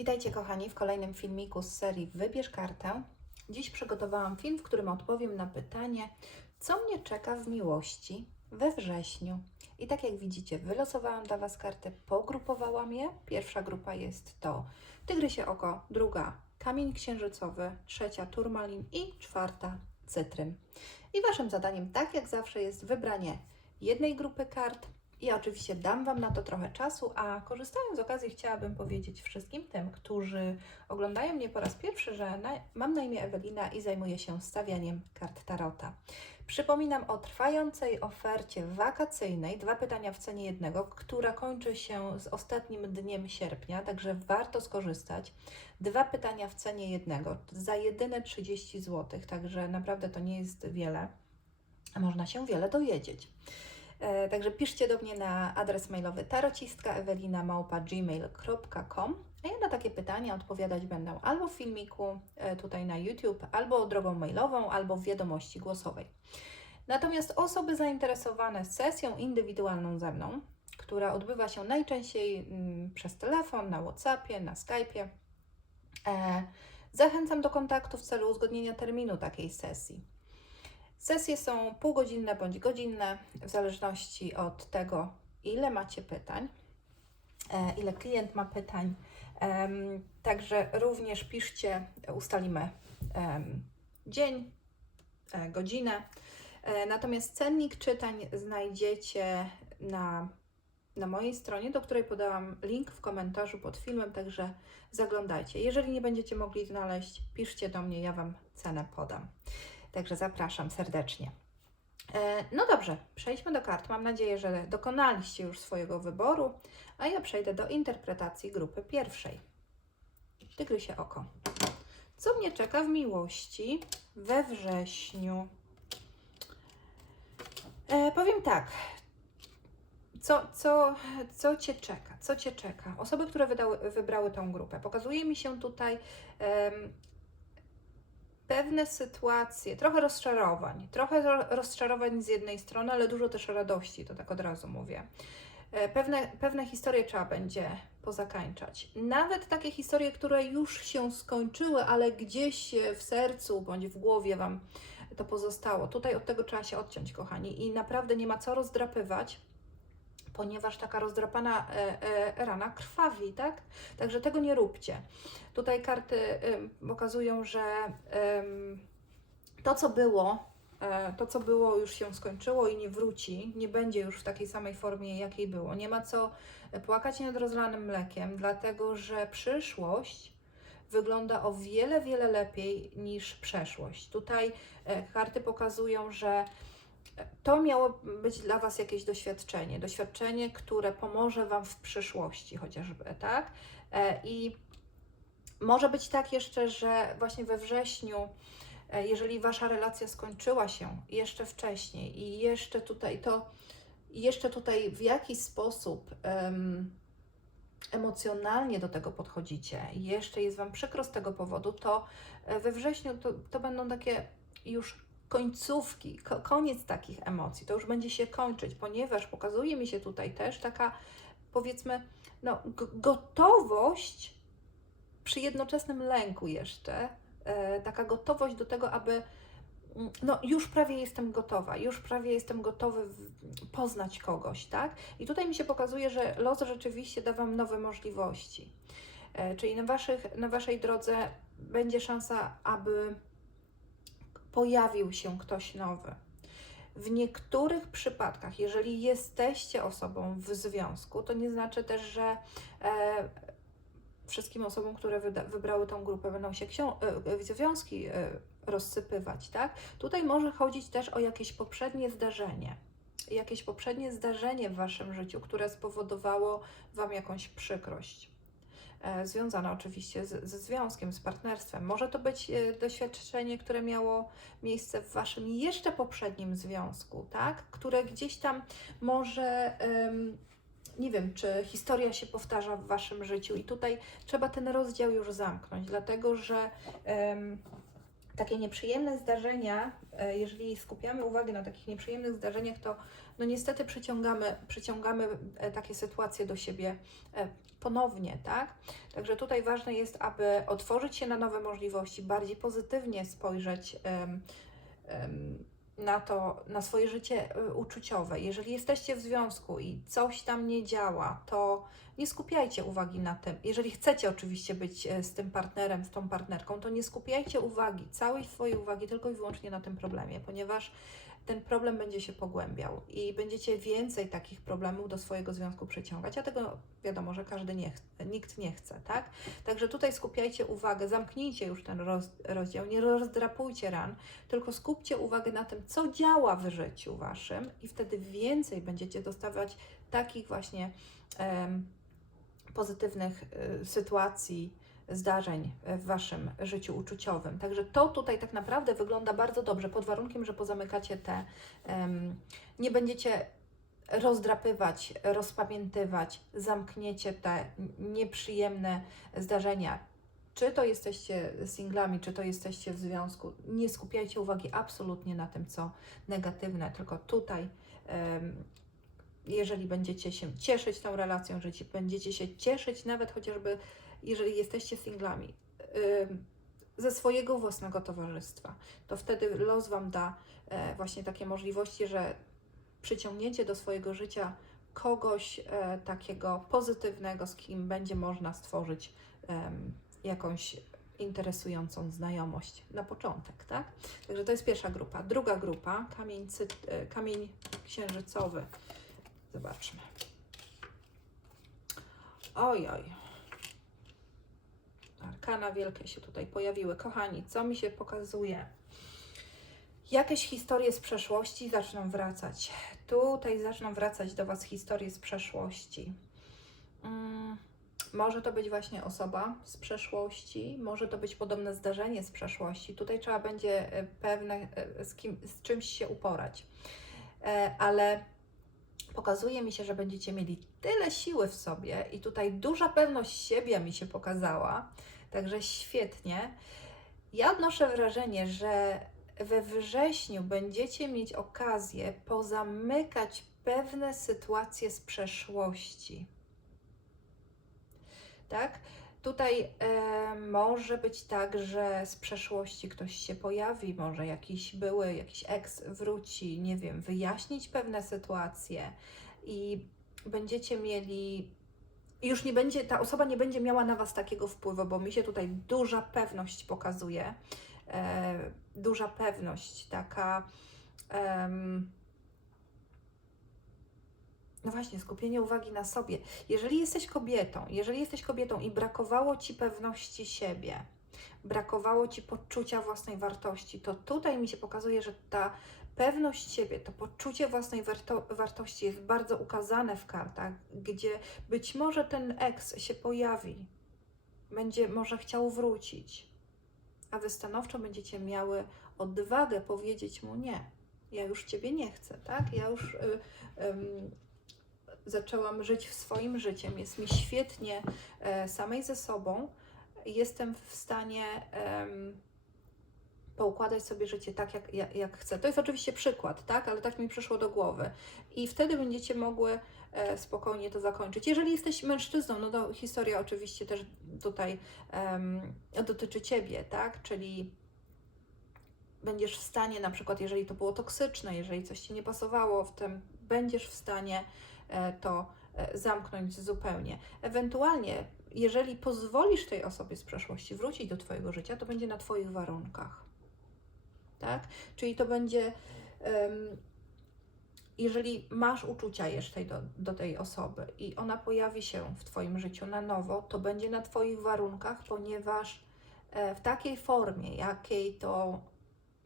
Witajcie kochani w kolejnym filmiku z serii Wybierz kartę. Dziś przygotowałam film, w którym odpowiem na pytanie, co mnie czeka w miłości we wrześniu. I tak jak widzicie, wylosowałam dla Was karty, pogrupowałam je. Pierwsza grupa jest to Tygrysie Oko, druga Kamień Księżycowy, trzecia Turmalin i czwarta Cytryn. I Waszym zadaniem, tak jak zawsze, jest wybranie jednej grupy kart. Ja oczywiście dam Wam na to trochę czasu, a korzystając z okazji chciałabym powiedzieć wszystkim tym, którzy oglądają mnie po raz pierwszy, że na, mam na imię Ewelina i zajmuję się stawianiem kart Tarota. Przypominam o trwającej ofercie wakacyjnej, dwa pytania w cenie jednego, która kończy się z ostatnim dniem sierpnia, także warto skorzystać. Dwa pytania w cenie jednego za jedyne 30 zł, także naprawdę to nie jest wiele, a można się wiele dowiedzieć. E, Także piszcie do mnie na adres mailowy tarociska.ewelina.gmail.com a ja na takie pytania odpowiadać będę albo w filmiku e, tutaj na YouTube, albo drogą mailową, albo w wiadomości głosowej. Natomiast osoby zainteresowane sesją indywidualną ze mną, która odbywa się najczęściej mm, przez telefon, na WhatsAppie, na Skype'ie, e, zachęcam do kontaktu w celu uzgodnienia terminu takiej sesji. Sesje są półgodzinne bądź godzinne, w zależności od tego, ile macie pytań, e, ile klient ma pytań. Także również piszcie, ustalimy dzień, e, godzinę. E, Natomiast cennik czytań znajdziecie na, na mojej stronie, do której podałam link w komentarzu pod filmem, także zaglądajcie. Jeżeli nie będziecie mogli znaleźć, piszcie do mnie, ja Wam cenę podam. Także zapraszam serdecznie. E, No dobrze, przejdźmy do kart. Mam nadzieję, że dokonaliście już swojego wyboru, a ja przejdę do interpretacji grupy pierwszej. Tygrysie oko. Co mnie czeka w miłości we wrześniu? E, powiem tak. Co, co, co Cię czeka? Co Cię czeka? Osoby, które wydały, wybrały tą grupę. Pokazuje mi się tutaj em, pewne sytuacje, trochę rozczarowań, trochę ro- rozczarowań z jednej strony, ale dużo też radości, to tak od razu mówię. E, Pewne, pewne historie trzeba będzie pozakańczać. Nawet takie historie, które już się skończyły, ale gdzieś e, w sercu bądź w głowie Wam to pozostało. Tutaj od tego trzeba się odciąć, kochani, i naprawdę nie ma co rozdrapywać, ponieważ taka rozdrapana e, e, rana krwawi, tak? Także tego nie róbcie. Tutaj karty pokazują, że to, co było, e, to, co było, już się skończyło i nie wróci, nie będzie już w takiej samej formie, jakiej było. Nie ma co płakać nad rozlanym mlekiem, dlatego że przyszłość wygląda o wiele, wiele lepiej niż przeszłość. Tutaj karty pokazują, że to miało być dla Was jakieś doświadczenie, doświadczenie, które pomoże Wam w przyszłości chociażby, tak? E, I może być tak jeszcze, że właśnie we wrześniu, e, jeżeli Wasza relacja skończyła się jeszcze wcześniej i jeszcze tutaj to, jeszcze tutaj w jakiś sposób em, emocjonalnie do tego podchodzicie, jeszcze jest Wam przykro z tego powodu, to e, we wrześniu to, to będą takie już końcówki, ko- koniec takich emocji. To już będzie się kończyć, ponieważ pokazuje mi się tutaj też taka, powiedzmy, no, gotowość przy jednoczesnym lęku jeszcze, e, taka gotowość do tego, aby mm, no już prawie jestem gotowa, już prawie jestem gotowy poznać kogoś, tak? I tutaj mi się pokazuje, że los rzeczywiście da Wam nowe możliwości. E, Czyli na, waszych, na Waszej drodze będzie szansa, aby pojawił się ktoś nowy. W niektórych przypadkach, jeżeli jesteście osobą w związku, to nie znaczy też, że e, wszystkim osobom, które wyda, wybrały tą grupę, będą się ksią- e, związki e, rozsypywać, tak? Tutaj może chodzić też o jakieś poprzednie zdarzenie. Jakieś poprzednie zdarzenie w Waszym życiu, które spowodowało Wam jakąś przykrość. E, Związane oczywiście z, ze związkiem, z partnerstwem. Może to być e, doświadczenie, które miało miejsce w Waszym jeszcze poprzednim związku, tak? Które gdzieś tam może. em, nie wiem, czy historia się powtarza w Waszym życiu, i tutaj trzeba ten rozdział już zamknąć, dlatego że em, takie nieprzyjemne zdarzenia, e, jeżeli skupiamy uwagę na takich nieprzyjemnych zdarzeniach, to no niestety przyciągamy, przyciągamy e, takie sytuacje do siebie e, ponownie, tak? Także tutaj ważne jest, aby otworzyć się na nowe możliwości, bardziej pozytywnie spojrzeć em, em, na to, na swoje życie e, uczuciowe. Jeżeli jesteście w związku i coś tam nie działa, to nie skupiajcie uwagi na tym. Jeżeli chcecie oczywiście być e, z tym partnerem, z tą partnerką, to nie skupiajcie uwagi, całej swojej uwagi tylko i wyłącznie na tym problemie, ponieważ ten problem będzie się pogłębiał i będziecie więcej takich problemów do swojego związku przyciągać, a tego wiadomo, że każdy nie chce, nikt nie chce, tak? Także tutaj skupiajcie uwagę, zamknijcie już ten roz, rozdział, nie rozdrapujcie ran, tylko skupcie uwagę na tym, co działa w życiu waszym i wtedy więcej będziecie dostawać takich właśnie em, pozytywnych y, sytuacji, zdarzeń w waszym życiu uczuciowym. Także to tutaj tak naprawdę wygląda bardzo dobrze, pod warunkiem, że pozamykacie te, em, nie będziecie rozdrapywać, rozpamiętywać, zamkniecie te nieprzyjemne zdarzenia. Czy to jesteście singlami, czy to jesteście w związku, nie skupiajcie uwagi absolutnie na tym, co negatywne, tylko tutaj, em, jeżeli będziecie się cieszyć tą relacją, że ci- będziecie się cieszyć nawet chociażby, jeżeli jesteście singlami, ze swojego własnego towarzystwa, to wtedy los Wam da e, właśnie takie możliwości, że przyciągnięcie do swojego życia kogoś e, takiego pozytywnego, z kim będzie można stworzyć jakąś interesującą znajomość na początek, tak? Także to jest pierwsza grupa. Druga grupa, kamień, e, kamień księżycowy. Zobaczmy. Oj, oj. Arkana wielkie się tutaj pojawiły. Kochani, co mi się pokazuje? Jakieś historie z przeszłości zaczną wracać. Tutaj zaczną wracać do Was historie z przeszłości. Mm, może to być właśnie osoba z przeszłości, może to być podobne zdarzenie z przeszłości. Tutaj trzeba będzie e, pewne e, z, kim, z czymś się uporać. E, Ale pokazuje mi się, że będziecie mieli tyle siły w sobie i tutaj duża pewność siebie mi się pokazała, także świetnie. Ja odnoszę wrażenie, że we wrześniu będziecie mieć okazję pozamykać pewne sytuacje z przeszłości. Tak? Tutaj e, może być tak, że z przeszłości ktoś się pojawi, może jakiś były, jakiś eks wróci, nie wiem, wyjaśnić pewne sytuacje i będziecie mieli. Już nie będzie, ta osoba nie będzie miała na Was takiego wpływu, bo mi się tutaj duża pewność pokazuje. E, duża pewność, taka. em, no właśnie, skupienie uwagi na sobie. Jeżeli jesteś kobietą, jeżeli jesteś kobietą i brakowało ci pewności siebie, brakowało ci poczucia własnej wartości, to tutaj mi się pokazuje, że ta pewność siebie, to poczucie własnej warto wartości jest bardzo ukazane w kartach, gdzie być może ten eks się pojawi, będzie może chciał wrócić, a wy stanowczo będziecie miały odwagę powiedzieć mu nie. Ja już ciebie nie chcę, tak? Ja już y, ym, zaczęłam żyć swoim życiem. Jest mi świetnie e, samej ze sobą. Jestem w stanie em, poukładać sobie życie tak, jak, jak, jak chcę. To jest oczywiście przykład, tak? Ale tak mi przyszło do głowy. I wtedy będziecie mogły e, spokojnie to zakończyć. Jeżeli jesteś mężczyzną, no to historia oczywiście też tutaj dotyczy Ciebie, tak? Czyli będziesz w stanie, na przykład, jeżeli to było toksyczne, jeżeli coś Ci nie pasowało w tym, będziesz w stanie e, to e, zamknąć zupełnie. Ewentualnie, jeżeli pozwolisz tej osobie z przeszłości wrócić do Twojego życia, to będzie na Twoich warunkach. Tak? Czyli to będzie, em, jeżeli masz uczucia jeszcze do, do tej osoby i ona pojawi się w Twoim życiu na nowo, to będzie na Twoich warunkach, ponieważ e, w takiej formie, jakiej to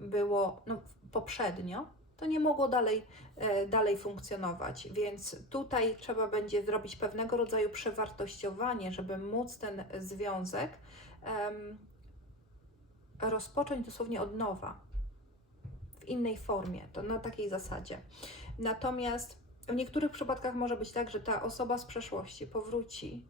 było no, poprzednio, to nie mogło dalej, e, dalej funkcjonować. Więc tutaj trzeba będzie zrobić pewnego rodzaju przewartościowanie, żeby móc ten związek rozpocząć dosłownie od nowa, w innej formie, to na takiej zasadzie. Natomiast w niektórych przypadkach może być tak, że ta osoba z przeszłości powróci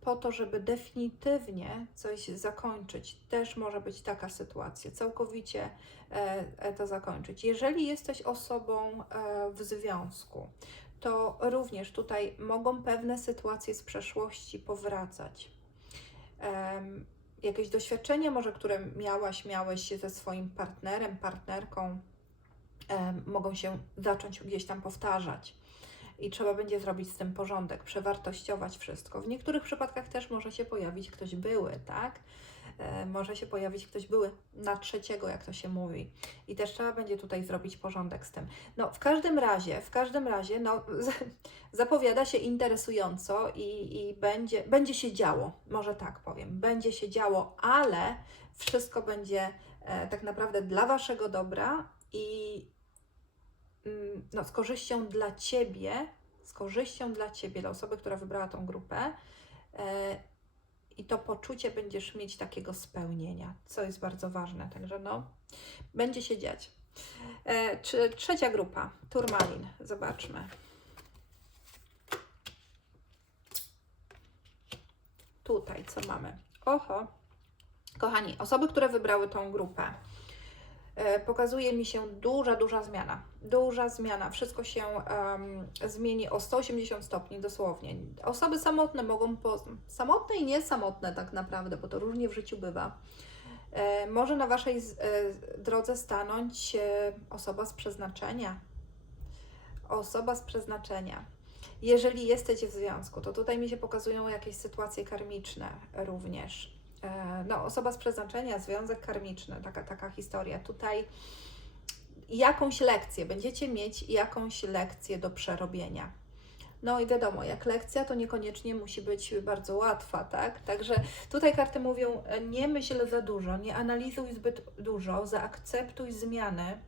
po to, żeby definitywnie coś zakończyć. Też może być taka sytuacja, całkowicie e, e, to zakończyć. Jeżeli jesteś osobą e, w związku, to również tutaj mogą pewne sytuacje z przeszłości powracać. Jakieś doświadczenia, może które miałaś, miałeś ze swoim partnerem, partnerką, em, mogą się zacząć gdzieś tam powtarzać. I trzeba będzie zrobić z tym porządek, przewartościować wszystko. W niektórych przypadkach też może się pojawić ktoś były, tak? E, może się pojawić ktoś były na trzeciego, jak to się mówi. I też trzeba będzie tutaj zrobić porządek z tym. No, w każdym razie, w każdym razie, no, zapowiada się interesująco i, i będzie, będzie się działo, może tak powiem, będzie się działo, ale wszystko będzie e, tak naprawdę dla Waszego dobra i mm, no, z korzyścią dla Ciebie, z korzyścią dla Ciebie, dla osoby, która wybrała tą grupę e, i to poczucie będziesz mieć takiego spełnienia, co jest bardzo ważne, także no, będzie się dziać. E, trzecia grupa, turmalin, zobaczmy. Tutaj co mamy? Oho, kochani, osoby, które wybrały tą grupę, pokazuje mi się duża, duża zmiana. Duża zmiana. Wszystko się em, zmieni o 180 stopni dosłownie. Osoby samotne mogą, po, samotne i niesamotne tak naprawdę, bo to różnie w życiu bywa. E, może na Waszej z- e, drodze stanąć e, osoba z przeznaczenia. Osoba z przeznaczenia. Jeżeli jesteś w związku, to tutaj mi się pokazują jakieś sytuacje karmiczne również. E, No, osoba z przeznaczenia, związek karmiczny, taka, taka historia. Tutaj jakąś lekcję, będziecie mieć jakąś lekcję do przerobienia. No i wiadomo, jak lekcja, to niekoniecznie musi być bardzo łatwa, tak? Także tutaj karty mówią, e, nie myśl za dużo, nie analizuj zbyt dużo, zaakceptuj zmiany,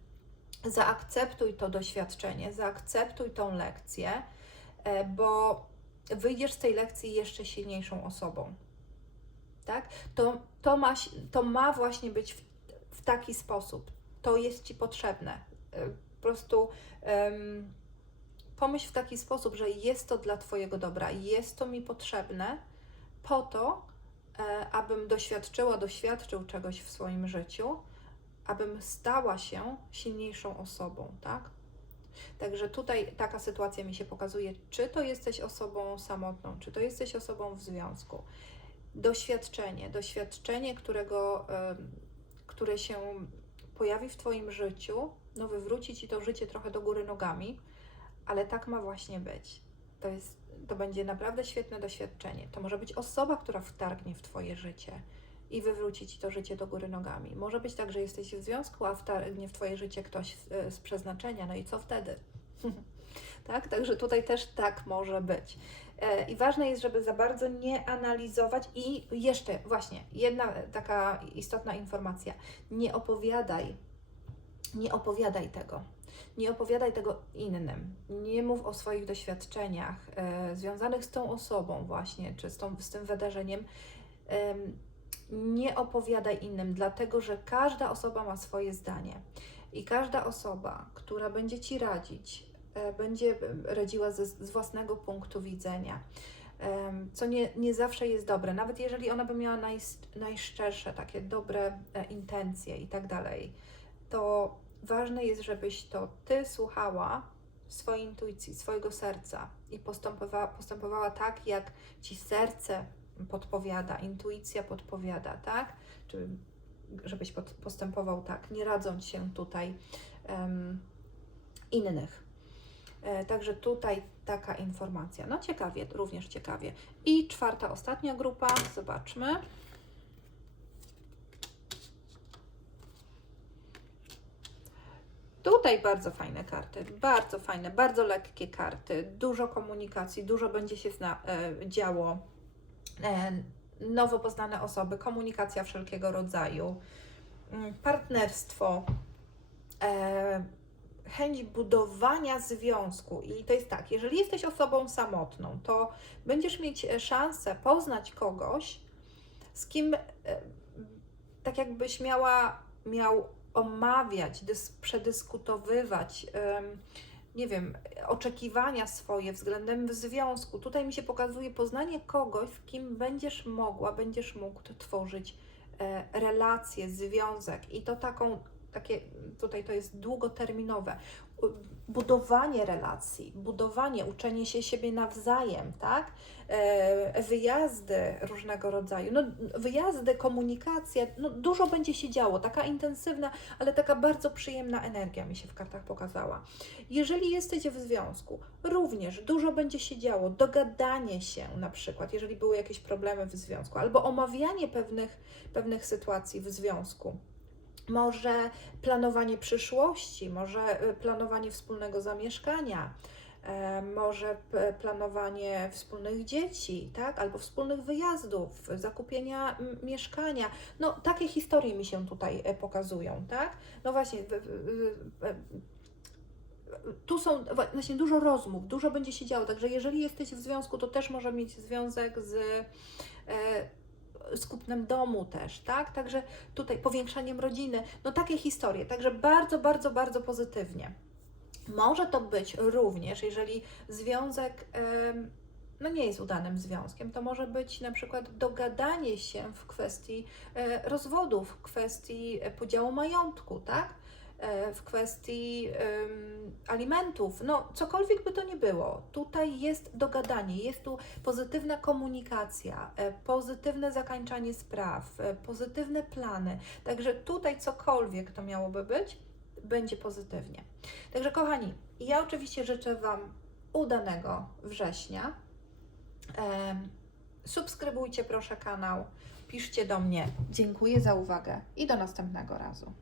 zaakceptuj to doświadczenie, zaakceptuj tą lekcję, e, bo wyjdziesz z tej lekcji jeszcze silniejszą osobą. Tak? To, to, ma, to ma właśnie być w, w taki sposób. To jest Ci potrzebne. E, Po prostu em, pomyśl w taki sposób, że jest to dla Twojego dobra, jest to mi potrzebne po to, e, abym doświadczyła, doświadczył czegoś w swoim życiu, abym stała się silniejszą osobą, tak? Także tutaj taka sytuacja mi się pokazuje, czy to jesteś osobą samotną, czy to jesteś osobą w związku. Doświadczenie, doświadczenie, którego, które się pojawi w Twoim życiu, no wywróci Ci to życie trochę do góry nogami, ale tak ma właśnie być. To, jest, to będzie naprawdę świetne doświadczenie. To może być osoba, która wtargnie w Twoje życie i wywróci Ci to życie do góry nogami. Może być tak, że jesteś w związku, a wtargnie w Twoje życie ktoś z, z przeznaczenia, no i co wtedy? tak? Także tutaj też tak może być. E, I ważne jest, żeby za bardzo nie analizować i jeszcze właśnie jedna taka istotna informacja. Nie opowiadaj, nie opowiadaj tego. Nie opowiadaj tego innym. Nie mów o swoich doświadczeniach e, związanych z tą osobą właśnie, czy z, tą, z tym wydarzeniem. Em, nie opowiadaj innym, dlatego że każda osoba ma swoje zdanie. I każda osoba, która będzie Ci radzić, e, będzie radziła ze, z własnego punktu widzenia, co nie, nie zawsze jest dobre. Nawet jeżeli ona by miała naj, najszczersze, takie dobre e, intencje i tak dalej, to ważne jest, żebyś to Ty słuchała swojej intuicji, swojego serca i postępowała, postępowała tak, jak Ci serce podpowiada, intuicja podpowiada, tak? Czy żebyś pod, postępował tak, nie radząc się tutaj em, innych. E, Także tutaj taka informacja. No ciekawie, również ciekawie. I czwarta, ostatnia grupa, zobaczmy. Tutaj bardzo fajne karty, bardzo fajne, bardzo lekkie karty, dużo komunikacji, dużo będzie się zna, e, działo, e, nowo poznane osoby, komunikacja wszelkiego rodzaju, mm, partnerstwo, e, chęć budowania związku. I to jest tak, jeżeli jesteś osobą samotną, to będziesz mieć e, szansę poznać kogoś, z kim e, tak jakbyś miała, miał omawiać, dys, przedyskutowywać em, nie wiem, oczekiwania swoje względem związku. Tutaj mi się pokazuje poznanie kogoś, z kim będziesz mogła, będziesz mógł tworzyć e, relację, związek i to taką, takie, tutaj to jest długoterminowe. Budowanie relacji, budowanie, uczenie się siebie nawzajem, tak? E, wyjazdy różnego rodzaju, no wyjazdy, komunikacja, no dużo będzie się działo, taka intensywna, ale taka bardzo przyjemna energia mi się w kartach pokazała. Jeżeli jesteście w związku, również dużo będzie się działo, dogadanie się na przykład, jeżeli były jakieś problemy w związku, albo omawianie pewnych, pewnych sytuacji w związku. Może planowanie przyszłości, może y, planowanie wspólnego zamieszkania, e, może planowanie wspólnych dzieci, tak? Albo wspólnych wyjazdów, zakupienia mieszkania. No, takie historie mi się tutaj e, pokazują, tak? No właśnie, e, tu są właśnie dużo rozmów, dużo będzie się działo, także jeżeli jesteś w związku, to też może mieć związek z, e, z domu też, tak? Także tutaj powiększaniem rodziny, no takie historie, także bardzo, bardzo, bardzo pozytywnie. Może to być również, jeżeli związek no nie jest udanym związkiem, to może być na przykład dogadanie się w kwestii e, rozwodu, w kwestii e, podziału majątku, tak? E, W kwestii em, alimentów, no cokolwiek by to nie było, tutaj jest dogadanie, jest tu pozytywna komunikacja, e, pozytywne zakańczanie spraw, e, pozytywne plany. Także tutaj cokolwiek to miałoby być, będzie pozytywnie. Także kochani, ja oczywiście życzę Wam udanego września. Subskrybujcie proszę kanał, piszcie do mnie. Dziękuję za uwagę i do następnego razu.